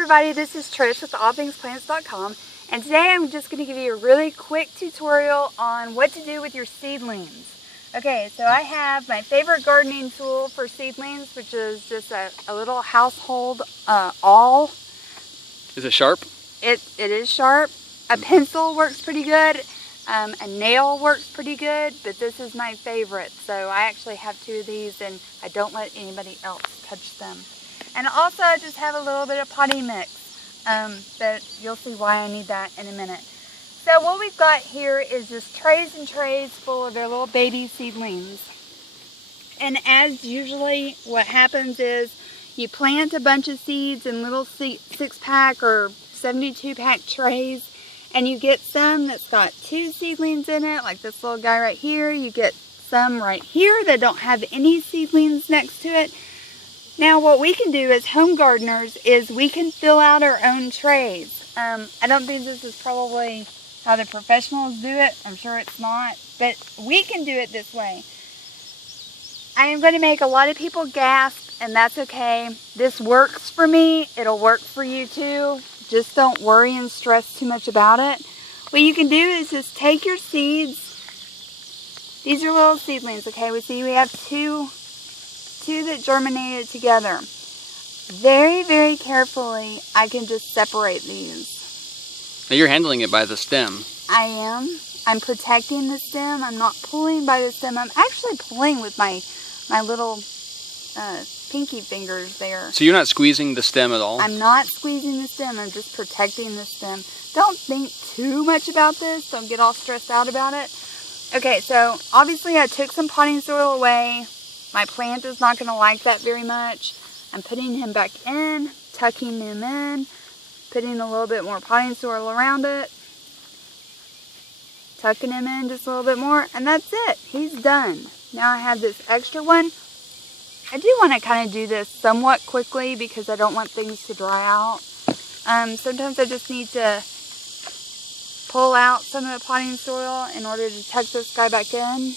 everybody, this is Trish with allthingsplants.com, and today I'm just going to give you a really quick tutorial on what to do with your seedlings. Okay, so I have my favorite gardening tool for seedlings, which is just a little household awl. Is it sharp? It is sharp. A pencil works pretty good. A nail works pretty good, but this is my favorite. So I actually have two of these and I don't let anybody else touch them. And also I just have a little bit of potting mix, but you'll see why I need that in a minute. So what we've got here is just trays and trays full of their little baby seedlings. And as usually what happens is you plant a bunch of seeds in little 6-pack or 72-pack trays, and you get some that's got 2 seedlings in it, like this little guy right here. You get some right here that don't have any seedlings next to it. Now what we can do as home gardeners is we can fill out our own trays. I don't think this is probably how the professionals do it. I'm sure it's not, but we can do it this way. I am going to make a lot of people gasp, and that's okay. This works for me. It'll work for you too. Just don't worry and stress too much about it. What you can do is just take your seeds. These are little seedlings, okay? We have two that germinated together. Very, very carefully, I can just separate these. Now you're handling it by the stem. I am. I'm protecting the stem. I'm not pulling by the stem. I'm actually pulling with my little pinky fingers there. So you're not squeezing the stem at all? I'm not squeezing the stem. I'm just protecting the stem. Don't think too much about this. Don't get all stressed out about it. Okay, so obviously I took some potting soil away. My plant is not going to like that very much. I'm putting him back in, tucking him in, putting a little bit more potting soil around it, tucking him in just a little bit more, and that's it. He's done. Now I have this extra one. I do want to kind of do this somewhat quickly because I don't want things to dry out. Sometimes I just need to pull out some of the potting soil in order to tuck this guy back in.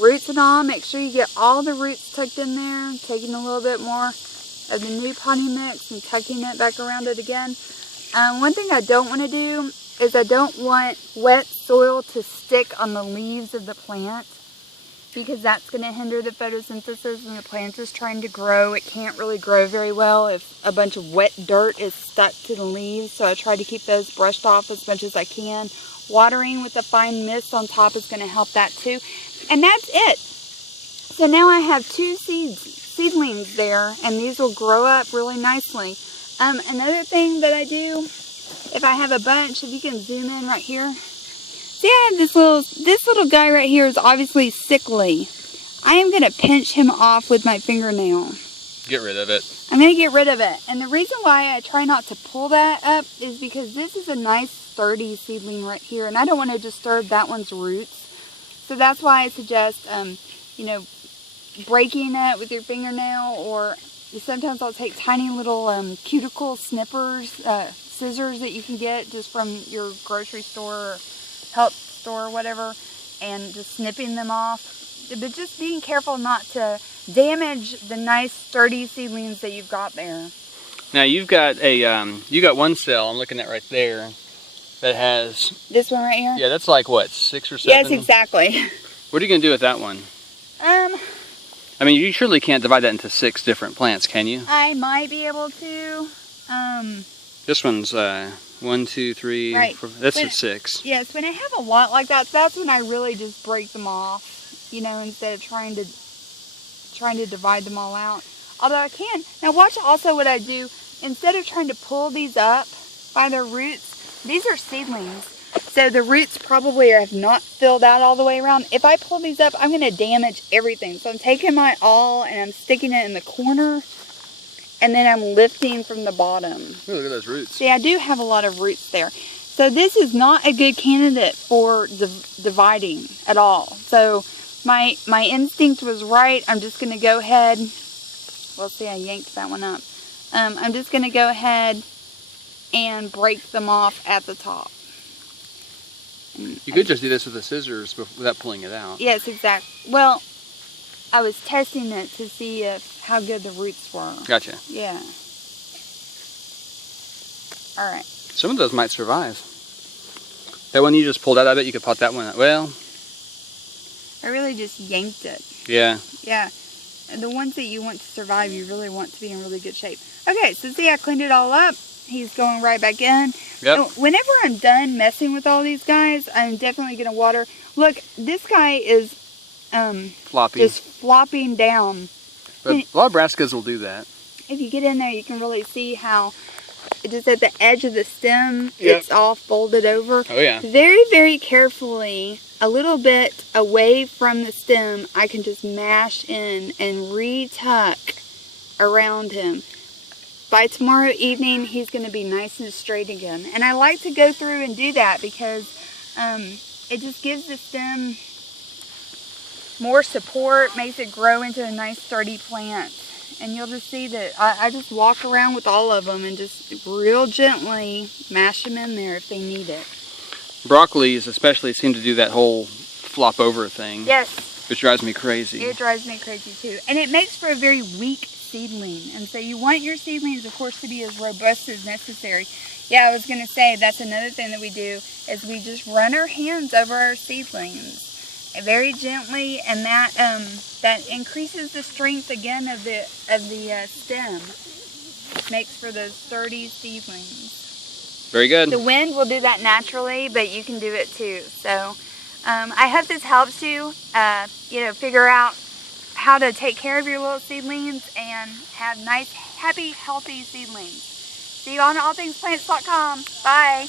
Roots and all, make sure you get all the roots tucked in there. Taking a little bit more of the new potting mix and tucking it back around it again. One thing I don't want to do is I don't want wet soil to stick on the leaves of the plant, because that's going to hinder the photosynthesis when the plant is trying to grow. It can't really grow very well if a bunch of wet dirt is stuck to the leaves, so I try to keep those brushed off as much as I can. Watering with a fine mist on top is going to help that too. And that's it. So now I have 2 seedlings there, and these will grow up really nicely. Another thing that I do, if I have a bunch, if you can zoom in right here. See, I have this little guy right here is obviously sickly. I am going to pinch him off with my fingernail. Get rid of it. I'm going to get rid of it. And the reason why I try not to pull that up is because this is a nice sturdy seedling right here, and I don't want to disturb that one's roots. So that's why I suggest, you know, breaking it with your fingernail, or sometimes I'll take tiny little cuticle snippers, scissors that you can get just from your grocery store or health store or whatever, and just snipping them off. But just being careful not to damage the nice sturdy seedlings that you've got there. Now you've got you got one cell I'm looking at right there that has... This one right here? Yeah, that's like what, 6 or 7? Yes, exactly. What are you going to do with that one? I mean, you surely can't divide that into 6 different plants, can you? I might be able to. This one's 1, 2, 3, right. 4. That's a 6. Yes, when I have a lot like that, that's when I really just break them off, you know, instead of trying to divide them all out. Although I can. Now watch also what I do. Instead of trying to pull these up by their roots, these are seedlings, so the roots probably have not filled out all the way around. If I pull these up, I'm going to damage everything. So I'm taking my awl and I'm sticking it in the corner, and then I'm lifting from the bottom. Ooh, look at those roots. See, I do have a lot of roots there. So this is not a good candidate for dividing at all. So my instinct was right. I'm just going to go ahead. Well, see, I yanked that one up. I'm just going to go ahead and break them off at the top. You could just do this with the scissors without pulling it out. Yes, exactly. Well, I was testing it to see how good the roots were. Gotcha. Yeah. All right. Some of those might survive. That one you just pulled out, I bet you could pot that one out. Well, I really just yanked it. yeah. Yeah. And the ones that you want to survive, you really want to be in really good shape. Okay, so see, I cleaned it all up. He's going right back in. Yep. And whenever I'm done messing with all these guys, I'm definitely going to water. Look, this guy is Floppy. just flopping down. But a lot of brassicas will do that. If you get in there, you can really see how just at the edge of the stem, Yep. it's all folded over. Oh, yeah. Very, very carefully, a little bit away from the stem, I can just mash in and re-tuck around him. By tomorrow evening, he's going to be nice and straight again. And I like to go through and do that because it just gives the stem more support, makes it grow into a nice sturdy plant. And you'll just see that I just walk around with all of them and just real gently mash them in there if they need it. Broccolis especially seem to do that whole flop over thing. Yes. Which drives me crazy. It drives me crazy too. And it makes for a very weak seedling. And so you want your seedlings, of course, to be as robust as necessary. Yeah, I was going to say that's another thing that we do is we just run our hands over our seedlings very gently, and that that increases the strength again of the stem. Makes for those sturdy seedlings. Very good. The wind will do that naturally, but you can do it too. So I hope this helps you, figure out how to take care of your little seedlings and have nice, happy, healthy seedlings. See you on allthingsplants.com. Bye.